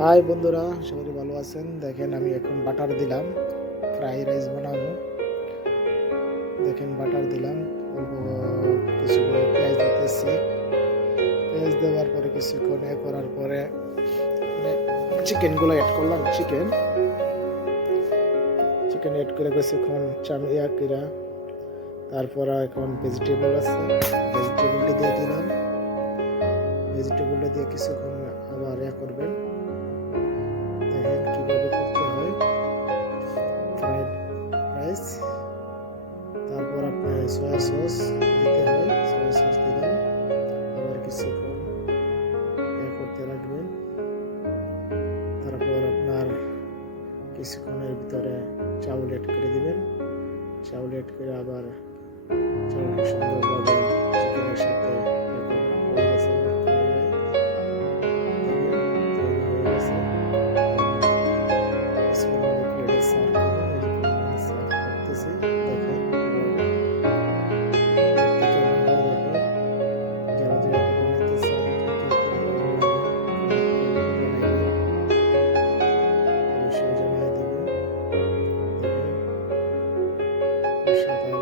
High বন্ধুরা, সবাই ভালো আছেন? দেখেন, আমি এখন বাটার দিলাম, ফ্রাই রাইস বানাবো। দেখেন, বাটার দিলাম, অল্প কিছু পেঁয়াজ দিতেছি। পেঁয়াজ দেওয়ার পরে কিছুক্ষণ এ করার পরে চিকেনগুলো অ্যাড করলাম, চিকেন। চিকেন অ্যাড করে কিছুক্ষণ চাম ইয়া কিরা, তারপর এখন ভেজিটেবল আছে ভেজিটেবলটা দিয়ে দিলাম। ভেজিটেবলটা দিয়ে কিছুক্ষণ রাইস তারপর আপনার সয়া সস দিতে হবে। সয়া সস দিলাম আবার কিছুক্ষণ ইয়ে করতে রাখবেন। তারপর আপনার কিছুক্ষণের ভিতরে চাউল এড করে দিবেন। চাউল এড করে আবার চাউলটা সুন্দরভাবে 我下班